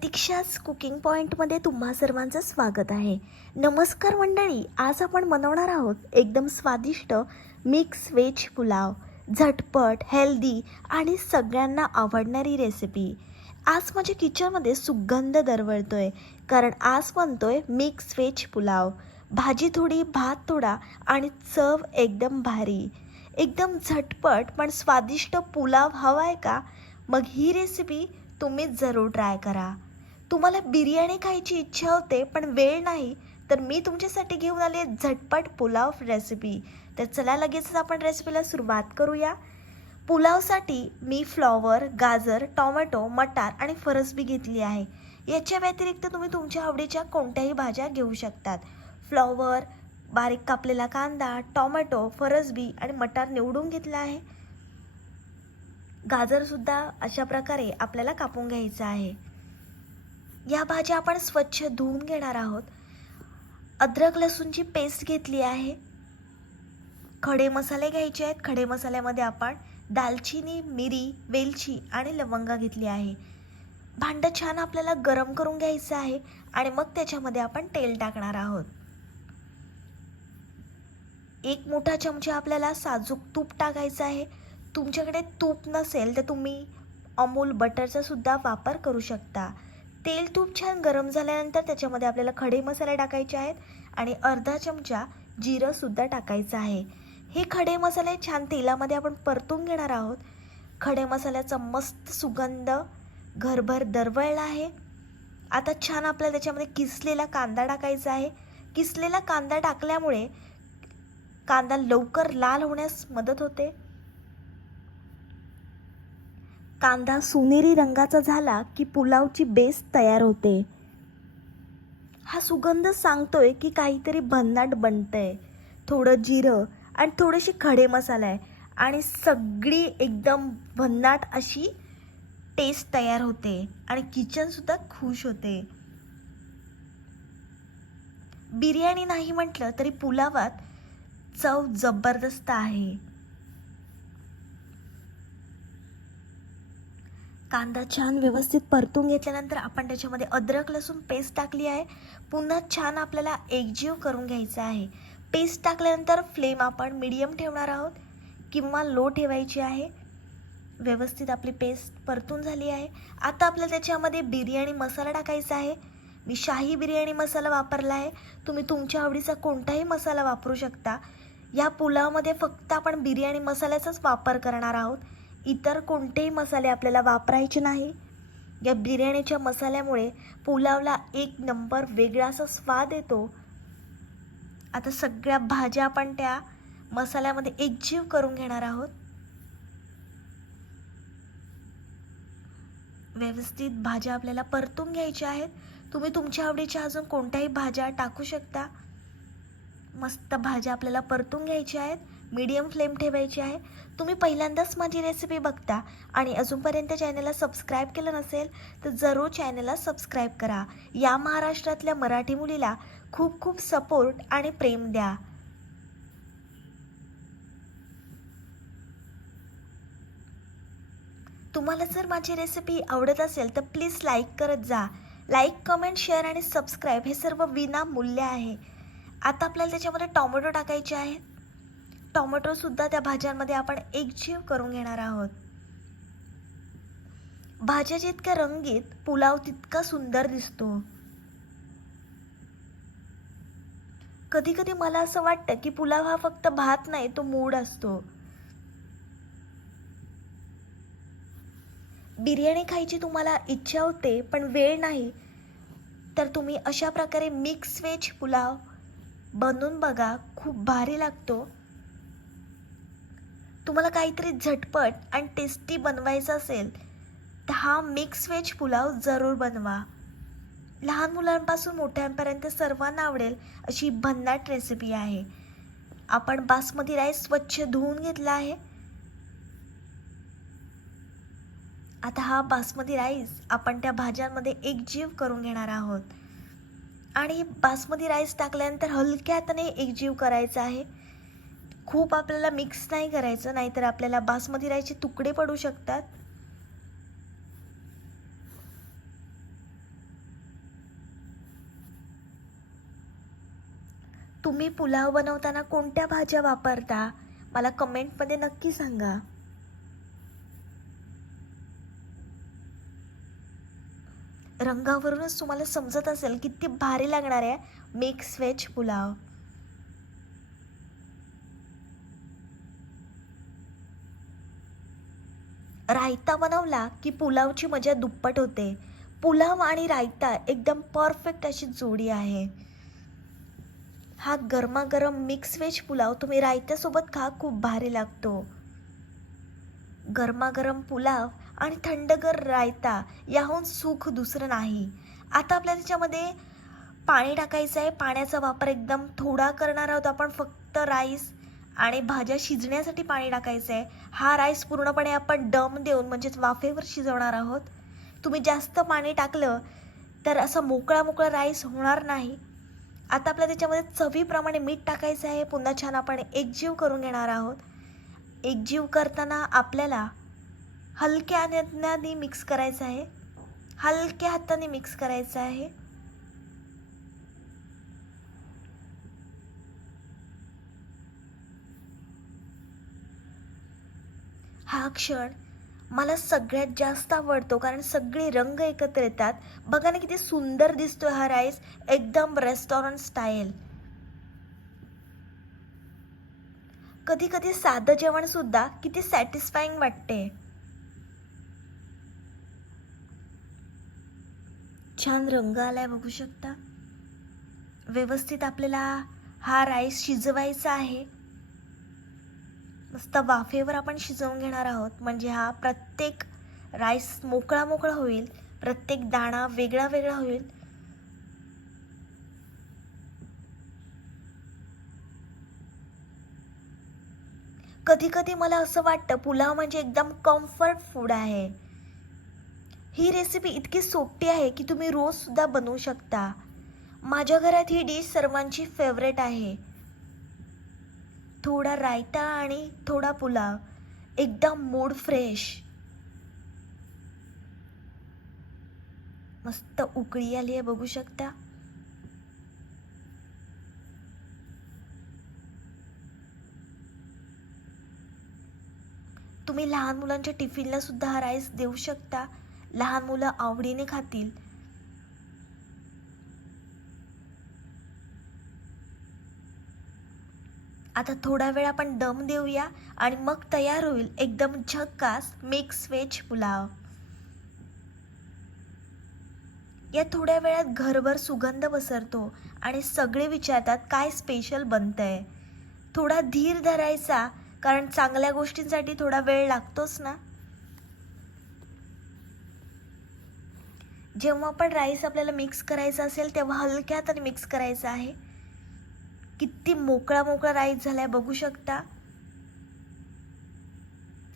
प्रतीक्षाच cooking पॉईंटमध्ये तुम्हा सर्वांचं स्वागत आहे. नमस्कार मंडळी आज आपण बनवणार आहोत एकदम स्वादिष्ट मिक्स व्हेज पुलाव. झटपट हेल्दी आणि सगळ्यांना आवडणारी रेसिपी आज माझ्या किचनमध्ये सुगंध दरवळतोय कारण आज बनतोय मिक्स व्हेज पुलाव. भाजी थोडी भात थोडा आणि चव एकदम भारी. एकदम झटपट पण स्वादिष्ट पुलाव हवा आहे का? मग ही रेसिपी तुम्हीच जरूर ट्राय करा. तुम्हाला बिर्याणी खायची इच्छा होते पण वेळ नाही तर मी तुमच्यासाठी घेऊन आले झटपट पुलाव रेसिपी तर चला लगेचच आपण रेसिपीला सुरुवात करूया. पुलावसाठी मी फ्लॉवर गाजर टॉमॅटो मटार आणि फरसबी घेतली आहे. याच्या व्यतिरिक्त तुम्ही तुमच्या आवडीच्या कोणत्याही भाज्या घेऊ शकतात. फ्लॉवर बारीक कापलेला कांदा टॉमॅटो फरसबी आणि मटार निवडून घेतला आहे. गाजरसुद्धा अशा प्रकारे आपल्याला कापून घ्यायचं आहे. या भाज्या आपण स्वच्छ धुवून घेणार आहोत. अद्रक लसूणची पेस्ट घेतली आहे. खडे मसाले घ्यायचे आहेत. खडे मसाल्यामध्ये आपण दालचिनी मिरी वेलची आणि लवंगा घेतली आहे. भांडं छान आपल्याला गरम करून घ्यायचं आहे आणि मग त्याच्यामध्ये आपण तेल टाकणार आहोत. एक मोठा चमचा आपल्याला साजूक तूप टाकायचं आहे. तुमच्याकडे तूप नसेल तर तुम्ही अमूल बटरचा सुद्धा वापर करू शकता. तेल तूप छान गरम झाल्यानंतर त्याच्यामध्ये आपल्याला खडे मसाले टाकायचे आहेत आणि अर्धा चमचा जिरंसुद्धा टाकायचं आहे. हे खडे मसाले छान तेलामध्ये आपण परतून घेणार आहोत. खडे मसाल्याचा मस्त सुगंध घरभर दरवळला आहे. आता छान आपल्याला त्याच्यामध्ये किसलेला कांदा टाकायचा आहे. किसलेला कांदा टाकल्यामुळे कांदा लवकर लाल होण्यास मदत होते. कांदा सोनेरी रंगाचा झाला की पुलावची बेस तयार होते. हा सुगंध सांगतोय की काहीतरी भन्नाट बनतंय. थोडं जिरं आणि थोडेसे खडे मसाला आहे आणि सगळी एकदम भन्नाट अशी टेस्ट तयार होते आणि किचनसुद्धा खुश होते. बिर्याणी नाही म्हटलं तरी पुलावात चव जबरदस्त आहे. कांदा छान व्यवस्थित परतून घेतल्यानंतर आपण त्याच्यामध्ये अद्रक लसूण पेस्ट टाकली आहे. पुन्हा छान आपल्याला एकजीव करून घ्यायचं आहे. पेस्ट टाकल्यानंतर फ्लेम आपण मीडियम ठेवणार आहोत. किंवा लो ठेवायची आहे. व्यवस्थित आपली पेस्ट परतून झाली आहे. आता आपल्याला त्याच्यामध्ये बिर्याणी मसाला टाकायचा आहे. मी शाही बिर्याणी मसाला वापरला आहे. तुम्ही तुमच्या आवडीचा कोणताही मसाला वापरू शकता. या पुलावमध्ये फक्त आपण बिर्याणी मसाल्याचाच वापर करणार आहोत. इतर कोणतेही मसाले आपल्याला वापरायचे नाही. या बिर्याणीच्या मसाल्यामुळे पुलावला एक नंबर वेगळा असा स्वाद येतो. आता सगळ्या भाज्या आपण त्या मसाल्यामध्ये एकजीव करून घेणार आहोत. व्यवस्थित भाज्या आपल्याला परतून घ्यायच्या आहेत. तुम्ही तुमच्या आवडीच्या अजून कोणत्याही भाज्या टाकू शकता. मस्त भाज्या आपल्याला परतून घ्यायच्या आहेत. मीडियम फ्लेम ठेवायची आहे. तुम्ही पहिल्यांदाच माझी रेसिपी बघता आणि अजूनपर्यंत चॅनलला सबस्क्राईब केलं नसेल तर जरूर चॅनलला सबस्क्राईब करा. या महाराष्ट्रातल्या मराठी मुलीला खूप खूप सपोर्ट आणि प्रेम द्या. तुम्हाला जर माझी रेसिपी आवडत असेल तर प्लीज लाईक करत जा. लाईक कमेंट शेअर आणि सबस्क्राईब हे सर्व विनामूल्य आहे. आता आपल्याला त्याच्यामध्ये टॉमॅटो टाकायचे आहेत. टॉमॅटोसुद्धा त्या भाज्यांमध्ये आपण एकजीव करून घेणार आहोत. भाज्या जितक्या रंगीत पुलाव तितका सुंदर दिसतो. कधी कधी मला असं वाटतं की पुलाव हा फक्त भात नाही तो मूड असतो. बिर्याणी खायची तुम्हाला इच्छा होते पण वेळ नाही तर तुम्ही अशा प्रकारे मिक्स व्हेज पुलाव बनवून बघा खूप भारी लागतो. तुम्हाला काहीतरी झटपट आणि टेस्टी बनवायचं असेल तर हा मिक्स व्हेज पुलाव जरूर बनवा. लहान मुलांपासून मोठ्यांपर्यंत सर्वांना आवडेल अशी भन्नाट रेसिपी आहे. आपण बासमती राईस स्वच्छ धुवून घेतला आहे. आता हा बासमती राईस आपण त्या भाज्यांमध्ये एकजीव करून घेणार आहोत. आणि बासमती राईस टाकल्यानंतर हलक्या हाताने एकजीव करायचा आहे. खूप आपल्याला मिक्स नाही करायचं नाहीतर आपल्याला बासमती राईचे तुकडे पडू शकतात. तुम्ही पुलाव बनवताना कोणत्या भाज्या वापरता? मला कमेंटमध्ये नक्की सांगा. रंगावरूनच तुम्हाला समजत असेल किती भारी लागणार आहे मिक्स व्हेज पुलाव. रायता बनवला की पुलावची मजा दुप्पट होते. पुलाव आणि रायता एकदम परफेक्ट अशी जोडी आहे. हा गरमागरम मिक्स व्हेज पुलाव तुम्ही रायत्यासोबत खा खूप भारी लागतो. गरमागरम पुलाव आणि थंडगर रायता याहून सुख दुसरं नाही. आता आपल्याला त्याच्यामध्ये पाणी टाकायचं आहे. पाण्याचा वापर एकदम थोडा करणार आहोत आपण. फक्त राईस आणि भाज्या शिजण्यासाठी पाणी टाकायचं आहे हा राईस पूर्णपणे आपण डम देऊन म्हणजेच वाफेवर शिजवणार आहोत. तुम्ही जास्त पाणी टाकलं तर असं मोकळा मोकळा राईस होणार नाही. आता आपल्याला त्याच्यामध्ये चवीप्रमाणे मीठ टाकायचं आहे. पुन्हा छान आपण एकजीव करून घेणार आहोत. एकजीव करताना आपल्याला हलक्या हाताने मिक्स करायचं आहे. हलक्या हाताने मिक्स करायचं आहे. हा क्षण मला सगळ्यात जास्त आवडतो. कारण सगळे रंग एकत्र येतात. बघा ना किती सुंदर दिसतोय हा राईस. एकदम रेस्टॉरंट स्टाईल कधी कधी साधं जेवण सुद्धा किती सॅटिस्फाईंग वाटते. छान रंग आलाय बघू शकता. व्यवस्थित आपल्याला हा राईस शिजवायचा आहे. मस्त वाफेवर आपण शिजवून घेणार आहोत. म्हणजे हा प्रत्येक राईस मोकळा मोकळा होईल. प्रत्येक दाणा वेगळा वेगळा होईल. कधी कधी मला असं वाटतं पुलाव म्हणजे एकदम कम्फर्ट फूड आहे. ही रेसिपी इतकी सोपी आहे की तुम्ही रोज सुद्धा बनवू शकता. माझ्या घरात ही डिश सर्वांची फेवरेट आहे. थोडा रायता आणि थोडा पुलाव. एकदम मूड फ्रेश मस्त उकळी आली आहे बघू शकता. तुम्ही लहान मुलांच्या टिफिनला सुद्धा हा राईस देऊ शकता. लहान मुलं आवडीने खातील. आता थोडा वेळ आपण दम देऊया आणि मग तयार होईल एकदम झक्कास मिक्स व्हेज पुलाव. या थोड्या वेळात घरभर सुगंध पसरतो आणि सगळे विचारतात काय स्पेशल बनतंय. थोडा धीर धरायचा कारण चांगल्या गोष्टींसाठी थोडा वेळ लागतोच ना. जेव्हा पण राईस आपल्याला मिक्स करायचा असेल तेव्हा हलक्या हाताने मिक्स करायचा आहे. किती मोकळा मोकळा राईस झालाय बघू शकता.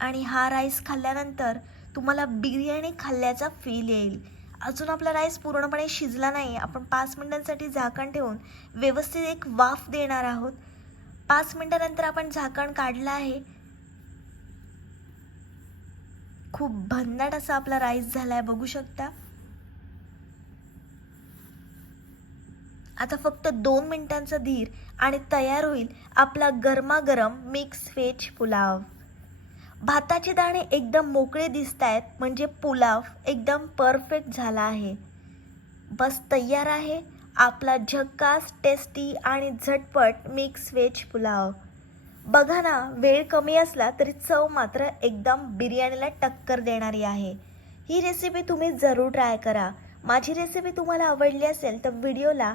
आणि हा राईस खाल्ल्यानंतर तुम्हाला बिर्याणी खाल्ल्याचा फील येईल. अजून आपला राईस पूर्णपणे शिजला नाही आपण पाच मिनिटांसाठी झाकण ठेवून व्यवस्थित एक वाफ देणार आहोत. पाच मिनिटानंतर आपण झाकण काढलं आहे. खूप भन्नाट असा आपला राईस झाला आहे बघू शकता. आता फक्त दोन मिनिटांचा धीर आणि तयार होईल आपला गरमागरम मिक्स व्हेज पुलाव. भाताचे दाणे एकदम मोकळे दिसत आहेत म्हणजे पुलाव एकदम परफेक्ट झाला आहे. बस तयार आहे आपला झक्कास टेस्टी आणि झटपट मिक्स व्हेज पुलाव. बघा ना वेळ कमी असला तरी चव मात्र एकदम बिर्याणीला टक्कर देणारी आहे. ही रेसिपी तुम्ही जरूर ट्राय करा. माझी रेसिपी तुम्हाला आवडली असेल तर व्हिडिओला